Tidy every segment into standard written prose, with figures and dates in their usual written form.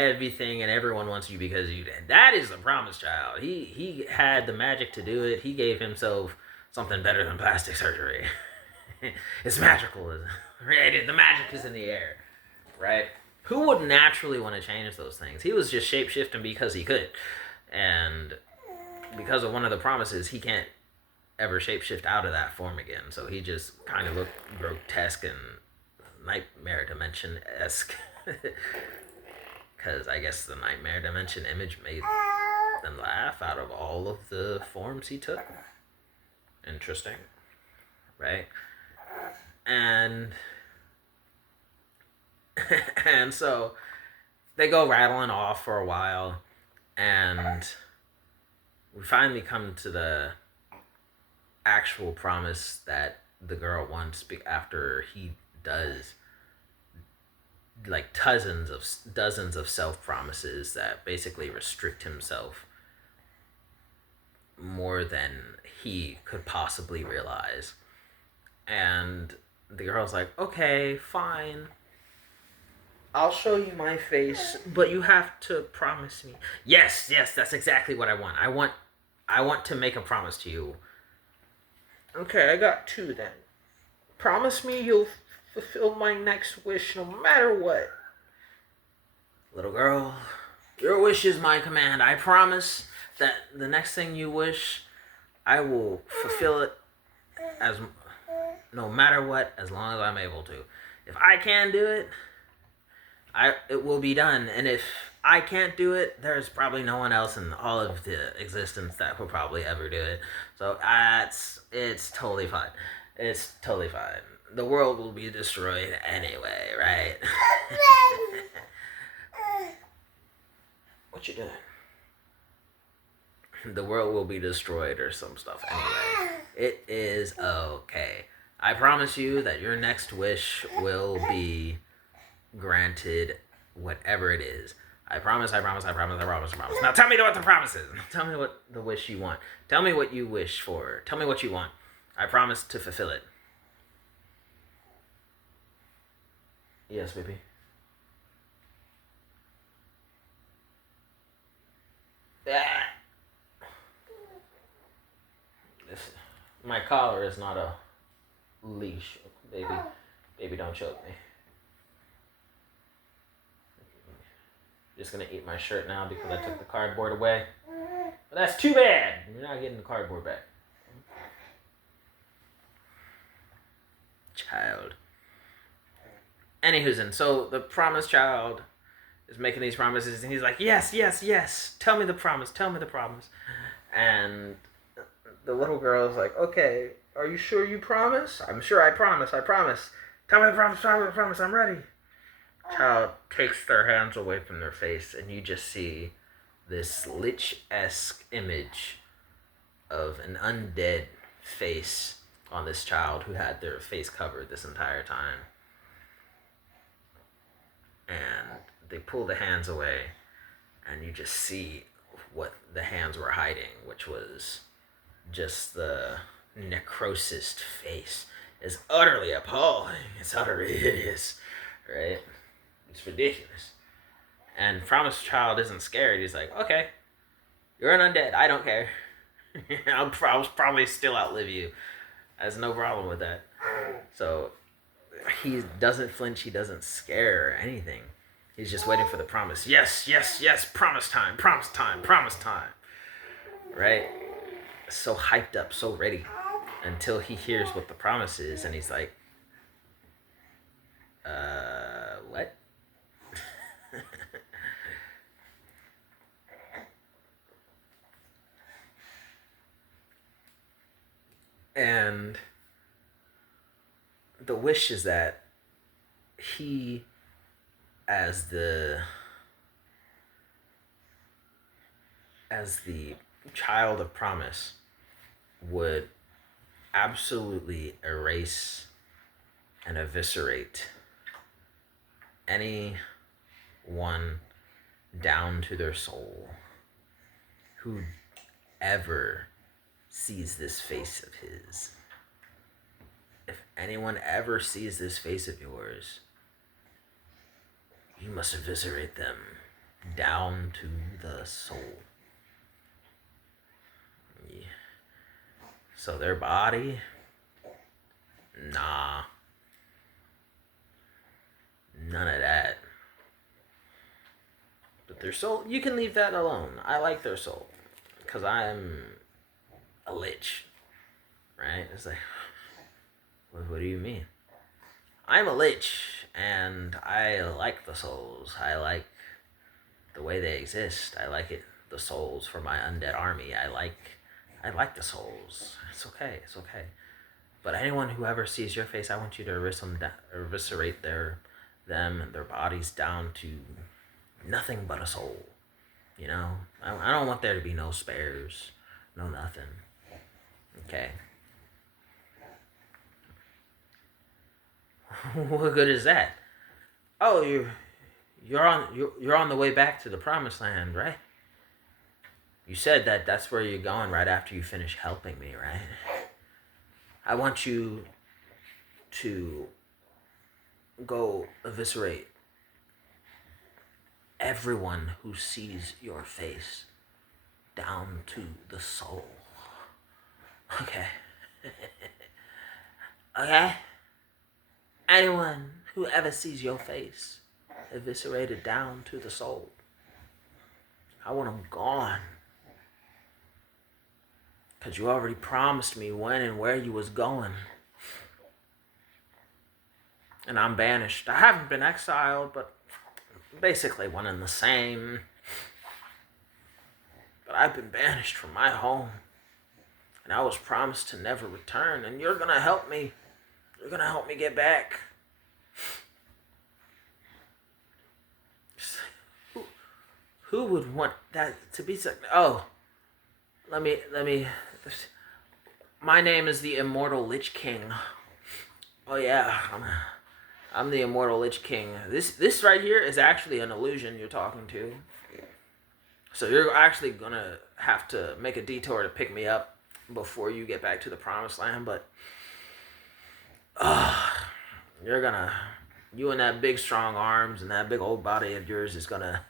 everything and everyone wants you because you did. That is the promised child. He had the magic to do it. He gave himself something better than plastic surgery. It's magical, right? The magic is in the air, right? Who would naturally want to change those things? He was just shapeshifting because he could, and because of one of the promises, he can't ever shapeshift out of that form again. So he just kind of looked grotesque and nightmare dimension esque. Because I guess the nightmare dimension image made them laugh out of all of the forms he took. Interesting, right? And and so they go rattling off for a while, and we finally come to the actual promise that the girl wants after he does like dozens of self promises that basically restrict himself more than he could possibly realize. And the girl's like, okay, fine, I'll show you my face, but you have to promise me. Yes, that's exactly what I want. I want to make a promise to you. Okay, I got two then. Promise me you'll fulfill my next wish no matter what. Little girl, your wish is my command. I promise that the next thing you wish, I will fulfill it as no matter what, as long as I'm able to. If I can do it, it will be done. And if I can't do it, there's probably no one else in all of the existence that will probably ever do it. So it's totally fine. It's totally fine. The world will be destroyed anyway, right? What you doing? The world will be destroyed or some stuff anyway. It is okay. I promise you that your next wish will be granted, whatever it is. I promise. Now tell me what the promise is. Tell me what the wish you want. Tell me what you wish for. Tell me what you want. I promise to fulfill it. Yes, baby. Listen, my collar is not a leash, baby. Baby, don't choke me. Just gonna eat my shirt now because I took the cardboard away. But that's too bad. You're not getting the cardboard back. Child. Anywho's, so the promised child is making these promises, and he's like, yes. Tell me the promise. And the little girl is like, okay, are you sure you promise? I'm sure I promise. Tell me the promise. I'm ready. Child takes their hands away from their face, and you just see this lich-esque image of an undead face on this child who had their face covered this entire time. And they pull the hands away, and you just see what the hands were hiding, which was just the necrosis face. Is utterly appalling. It's utterly hideous, right? It's ridiculous. And Promised Child isn't scared. He's like, okay, you're an undead. I don't care. I'll probably still outlive you. Has no problem with that. So he doesn't flinch. He doesn't scare or anything. He's just waiting for the promise. Yes. Promise time. Right? So hyped up, so ready. Until he hears what the promise is, and he's like, what? And the wish is that he, as the child of promise, would absolutely erase and eviscerate anyone down to their soul who ever sees this face of his. If anyone ever sees this face of yours, you must eviscerate them down to the soul. Yeah. So their body, nah, none of that. But their soul, you can leave that alone. I like their soul, because I'm a lich, right? It's like, what do you mean? I'm a lich, and I like the souls. I like the way they exist. I like it. The souls for my undead army. I like the souls. It's okay. It's okay. But anyone who ever sees your face, I want you to eviscerate them and their bodies down to nothing but a soul. You know, I don't want there to be no spares, no nothing. Okay. What good is that? Oh, you're on the way back to the promised land, right? You said that's where you're going right after you finish helping me, right? I want you to go eviscerate everyone who sees your face down to the soul. Okay. Okay? Anyone who ever sees your face eviscerated down to the soul. I want them gone. Because you already promised me when and where you was going. And I'm banished. I haven't been exiled, but basically one and the same. But I've been banished from my home. And I was promised to never return. And you're going to help me. You're going to help me get back. Who would want that to be so? Oh, let me. My name is the Immortal Lich King. Oh yeah, I'm the Immortal Lich King. This right here is actually an illusion you're talking to. So you're actually gonna have to make a detour to pick me up before you get back to the Promised Land. But you and that big strong arms and that big old body of yours is gonna.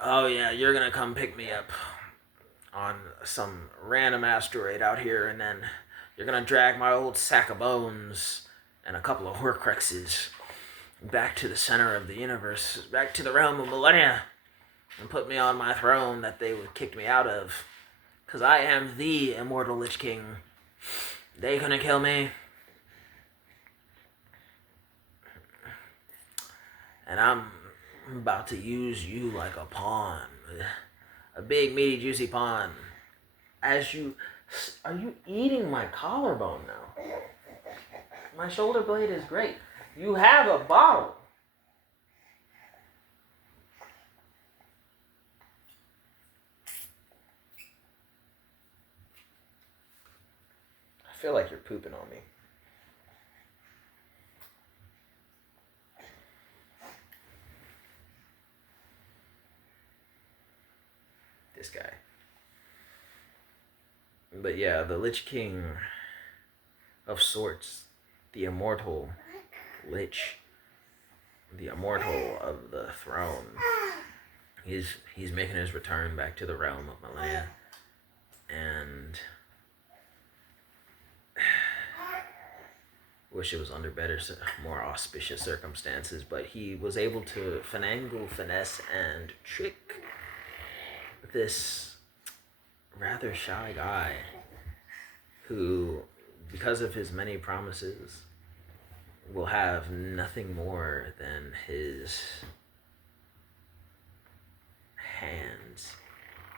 Oh yeah, you're gonna come pick me up on some random asteroid out here, and then you're gonna drag my old sack of bones and a couple of Horcruxes back to the center of the universe, back to the Realm of Millenia, and put me on my throne that they kicked me out of. Because I am the Immortal Lich King. They gonna kill me. And I'm about to use you like a pawn. A big, meaty, juicy pawn. Are you eating my collarbone now? My shoulder blade is great. You have a bottle. I feel like you're pooping on me. This guy. But yeah, the Lich King of sorts, the immortal Lich, the immortal of the throne. He's making his return back to the Realm of Millenia, and wish it was under better, more auspicious circumstances, but he was able to finagle, finesse, and trick this rather shy guy who, because of his many promises, will have nothing more than his hands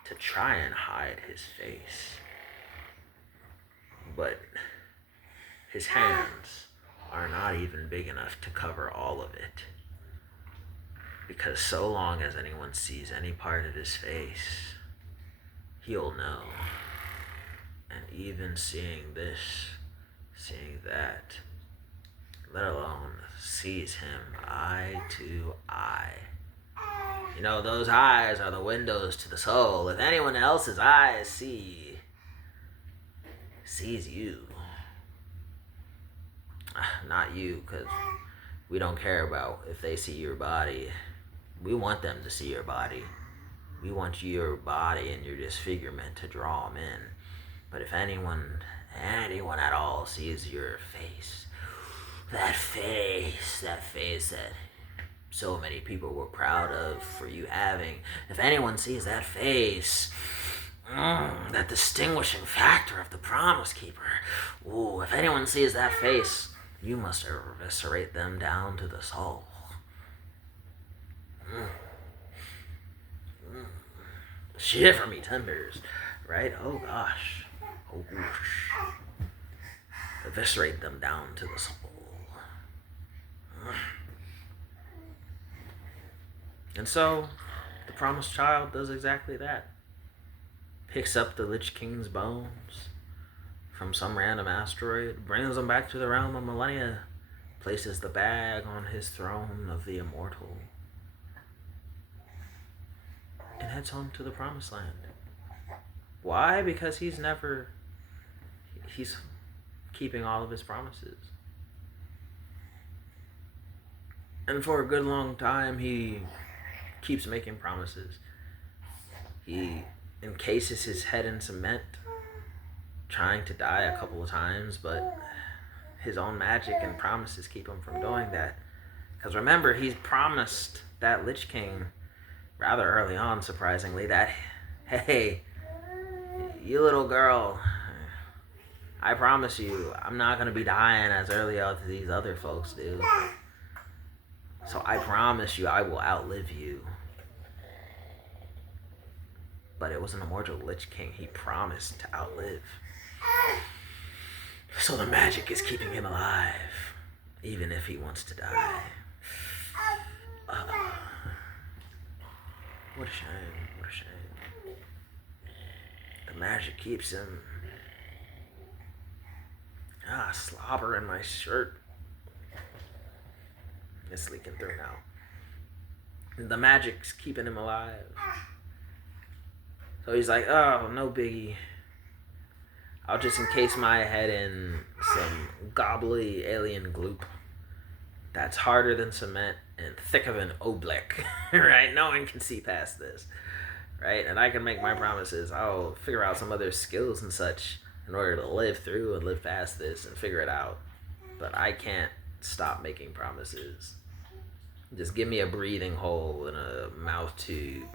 to try and hide his face. But his hands are not even big enough to cover all of it. Because so long as anyone sees any part of his face, he'll know. And even seeing this, seeing that, let alone sees him eye to eye. You know, those eyes are the windows to the soul. If anyone else's eyes sees you, not you, because we don't care about if they see your body. We want them to see your body. We want your body and your disfigurement to draw them in. But if anyone at all sees your face, that face that so many people were proud of for you having, if anyone sees that face, that distinguishing factor of the Promise Keeper, if anyone sees that face, you must eviscerate them down to the soul. Shiver me timbers, right? Oh gosh. Oh whoosh. Eviscerate them down to the soul. And so, the Promised Child does exactly that. Picks up the Lich King's bones from some random asteroid, brings them back to the Realm of Millenia, places the bag on his throne of the immortal, and heads home to the Promised Land. Why? Because he's keeping all of his promises. And for a good long time, he keeps making promises. He encases his head in cement, trying to die a couple of times, but his own magic and promises keep him from doing that. Because remember, he's promised that Lich King rather early on, surprisingly, that, hey, you little girl, I promise you, I'm not going to be dying as early as these other folks do. So I promise you, I will outlive you. But it was an immortal Lich King he promised to outlive. So the magic is keeping him alive, even if he wants to die. What a shame, what a shame. The magic keeps him. Slobber in my shirt. It's leaking through now. The magic's keeping him alive. So he's like, oh, no biggie. I'll just encase my head in some gobbly alien gloop that's harder than cement and thicker than oblique, right? No one can see past this, right? And I can make my promises. I'll figure out some other skills and such in order to live through and live past this and figure it out. But I can't stop making promises. Just give me a breathing hole and a mouth tube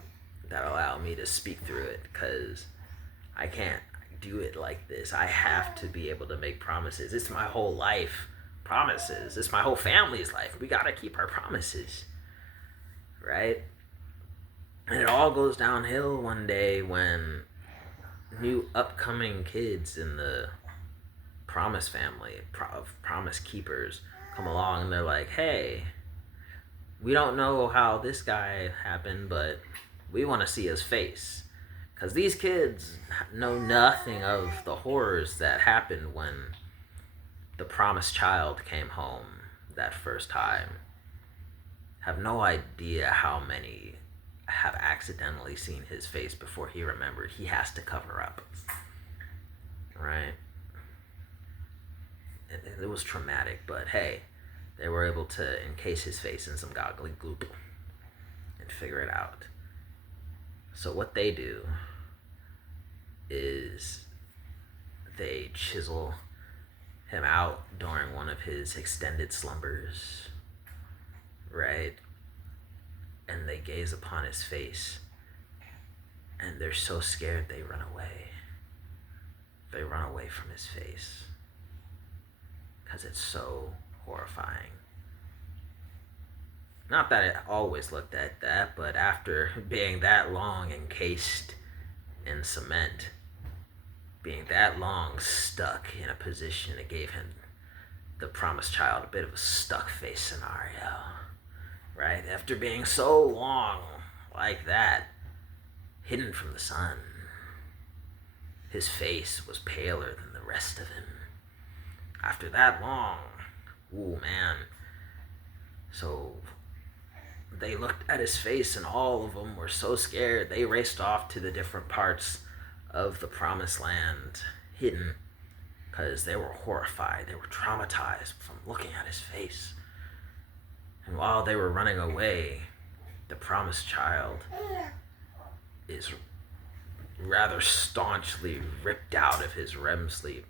that allow me to speak through it, because I can't do it like this. I have to be able to make promises. It's my whole life. Promises. It's my whole family's life. We gotta keep our promises, right? And it all goes downhill one day when new upcoming kids in the Promise family of Promise Keepers come along and they're like, hey, we don't know how this guy happened, but we want to see his face. Because these kids know nothing of the horrors that happened when the Promised Child came home that first time. Have no idea how many have accidentally seen his face before he remembered he has to cover up. Right? It was traumatic, but hey, they were able to encase his face in some goggly goop and figure it out. So what they do is they chisel him out during one of his extended slumbers, right? And they gaze upon his face, and they're so scared they run away. They run away from his face because it's so horrifying. Not that it always looked like that, but after being that long encased in cement, being that long stuck in a position, it gave him, the Promised Child, a bit of a stuck face scenario, right? After being so long like that, hidden from the sun, his face was paler than the rest of him. After that long, ooh man. So they looked at his face and all of them were so scared they raced off to the different parts of the Promised Land, hidden, because they were horrified. They were traumatized from looking at his face. And while they were running away, the promised child is rather staunchly ripped out of his REM sleep,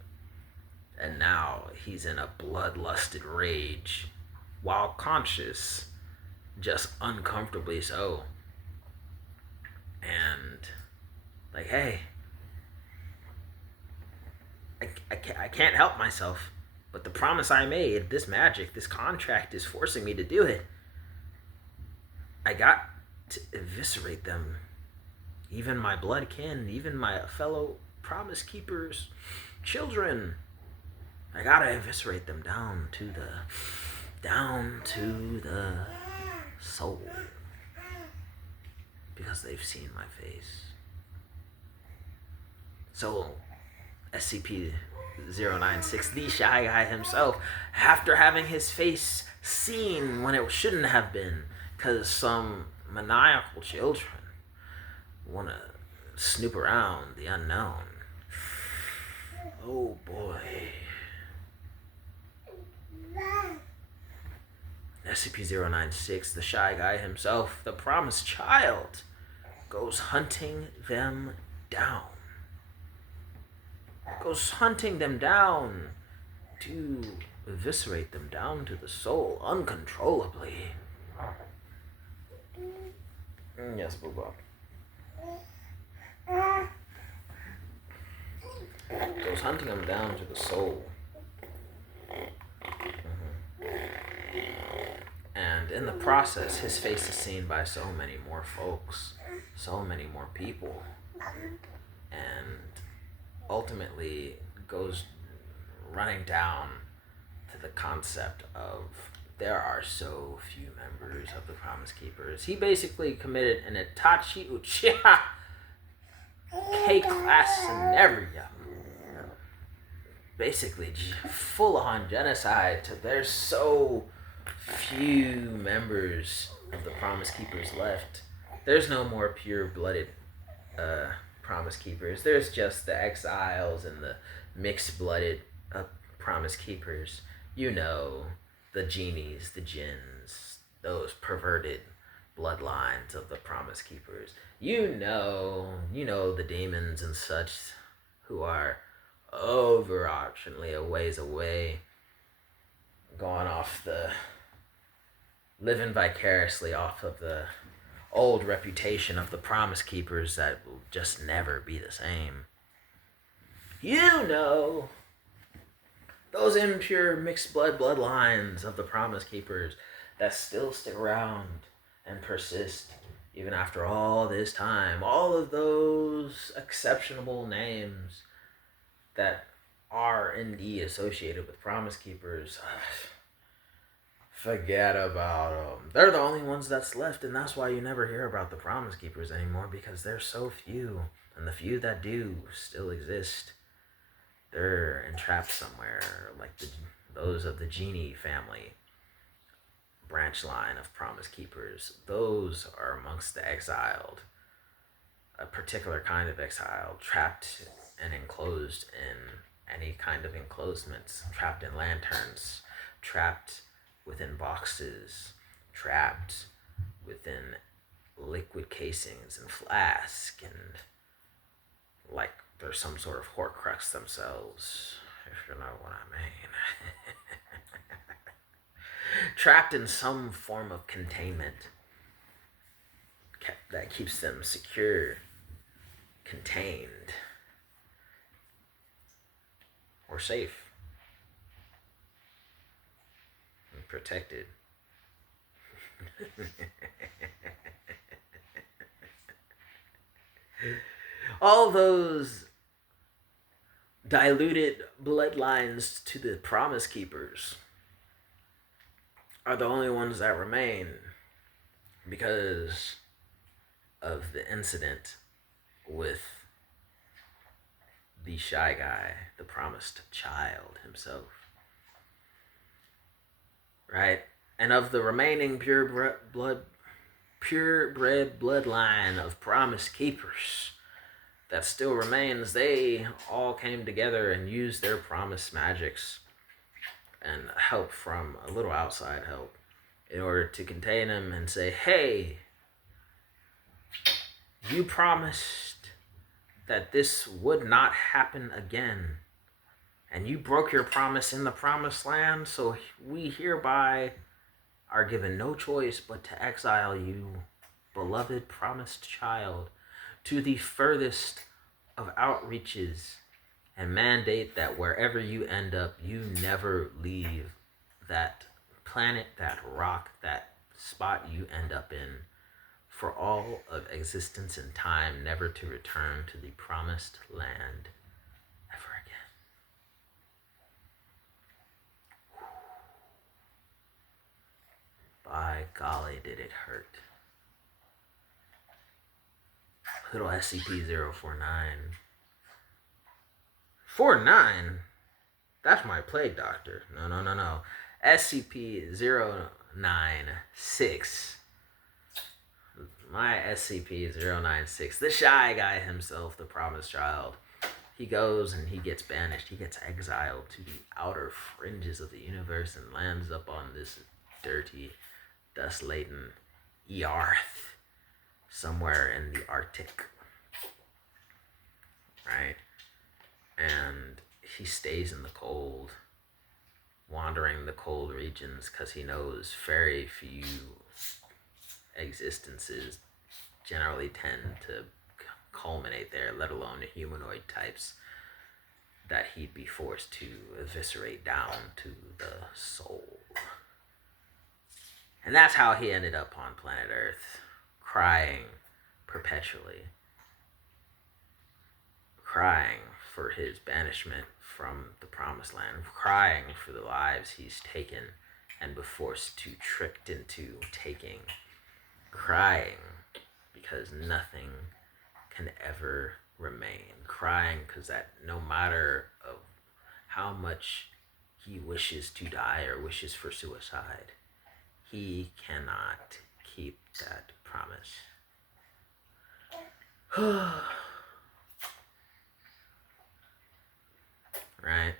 and now he's in a bloodlusted rage, while conscious, just uncomfortably so. And like, hey, I can't help myself, but the promise I made, this magic, this contract is forcing me to do it. I got to eviscerate them. Even my blood kin, even my fellow promise keepers' children. I gotta eviscerate them down to the soul. Because they've seen my face. So, SCP-096, the Shy Guy himself, after having his face seen when it shouldn't have been, because some maniacal children want to snoop around the unknown. Oh boy. SCP-096, the Shy Guy himself, the promised child, goes hunting them down. Goes hunting them down to eviscerate them down to the soul uncontrollably. Yes, Booba. Goes hunting them down to the soul. And in the process, his face is seen by so many more folks, so many more people, and ultimately goes running down to the concept of there are so few members of the Promise Keepers. He basically committed an Itachi Uchiha K-class scenario. Basically, full-on genocide. There's so few members of the Promise Keepers left. There's no more pure-blooded Promise Keepers. There's just the exiles and the mixed-blooded Promise Keepers. You know, the genies, the jinns, those perverted bloodlines of the Promise Keepers. You know the demons and such who are overarchingly a ways away, going off living vicariously off of the old reputation of the Promise Keepers that will just never be the same. You know, those impure mixed bloodlines of the Promise Keepers that still stick around and persist even after all this time. All of those exceptional names that are indeed associated with Promise Keepers, forget about them. They're the only ones that's left, and that's why you never hear about the Promise Keepers anymore, because they're so few, and the few that do still exist. They're entrapped somewhere, like those of the Genie family branch line of Promise Keepers. Those are amongst the exiled, a particular kind of exile, trapped and enclosed in any kind of enclosements, trapped in lanterns, trapped within boxes, trapped within liquid casings and flasks, and like they're some sort of Horcrux themselves, if you know what I mean. Trapped in some form of containment that keeps them secure, contained, or safe, and protected. All those diluted bloodlines to the Promise Keepers are the only ones that remain because of the incident with the Shy Guy, the promised child himself. Right? And of the remaining purebred bloodline of Promise Keepers that still remains, they all came together and used their Promise magics and help from a little outside help in order to contain him and say, hey, You promised that this would not happen again. And you broke your promise in the promised land, so we hereby are given no choice but to exile you, beloved promised child, to the furthest of outreaches, and mandate that wherever you end up, you never leave that planet, that rock, that spot you end up in, for all of existence and time, never to return to the promised land ever again. By golly, did it hurt. Little SCP-049. 49? That's my plague doctor. No. SCP-096. My SCP-096. The shy guy himself, the promised child. He goes and he gets banished. He gets exiled to the outer fringes of the universe and lands up on this dirty, dust-laden Earth somewhere in the Arctic. Right? And he stays in the cold, wandering the cold regions because he knows very few existences generally tend to culminate there, let alone the humanoid types that he'd be forced to eviscerate down to the soul. And that's how he ended up on planet Earth, crying perpetually, crying for his banishment from the promised land, crying for the lives he's taken and been forced to, tricked into taking, crying because nothing can ever remain, crying because that no matter of how much he wishes to die or wishes for suicide, he cannot keep that promise. Right?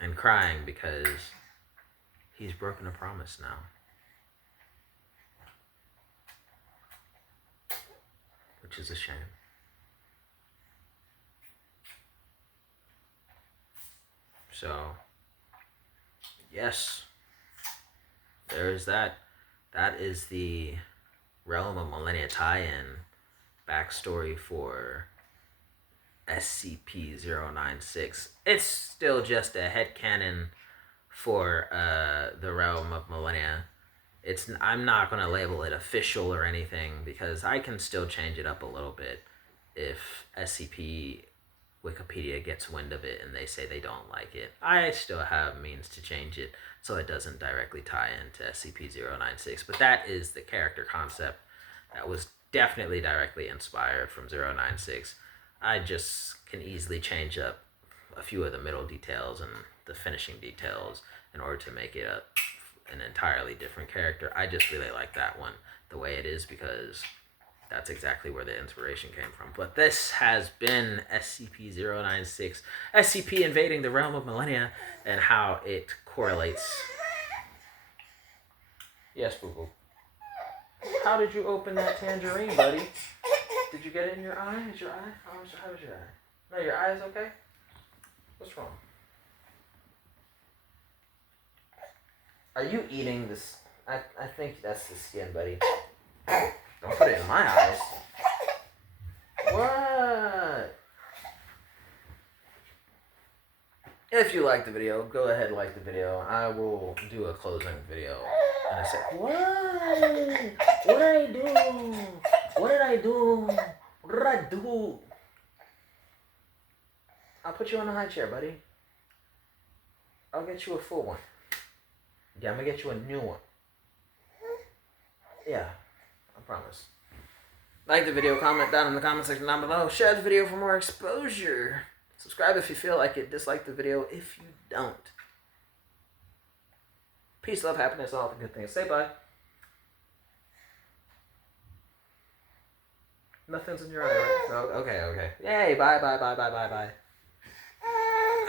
And crying because he's broken a promise now. Which is a shame. So, yes, there is that. That is the Realm of Millenia tie-in backstory for SCP-096. It's still just a headcanon for the Realm of Millenia. I'm not going to label it official or anything because I can still change it up a little bit if SCP Wikipedia gets wind of it and they say they don't like it. I still have means to change it so it doesn't directly tie into SCP-096. But that is the character concept that was definitely directly inspired from 096. I just can easily change up a few of the middle details and the finishing details in order to make it an entirely different character. I just really like that one the way it is because that's exactly where the inspiration came from. But this has been SCP-096, SCP invading the Realm of Millenia, and how it correlates. Yes, boo-boo. How did you open that tangerine, buddy? Did you get it in your eye? Is your eye? How was your eye? No, your eye is okay? What's wrong? Are you eating this? I think that's the skin, buddy. Don't put it in my eyes. What? If you like the video, go ahead and like the video. I will do a closing video. And I say, what? What did I do? What did I do? What did I do? I'll put you on a high chair, buddy. I'll get you a full one. Yeah, I'm gonna get you a new one. Yeah, I promise. Like the video, comment down in the comment section down below. Share the video for more exposure. Subscribe if you feel like it. Dislike the video if you don't. Peace, love, happiness, all the good things. Say bye. Nothing's in your eye, right? Oh, okay. Yay, bye.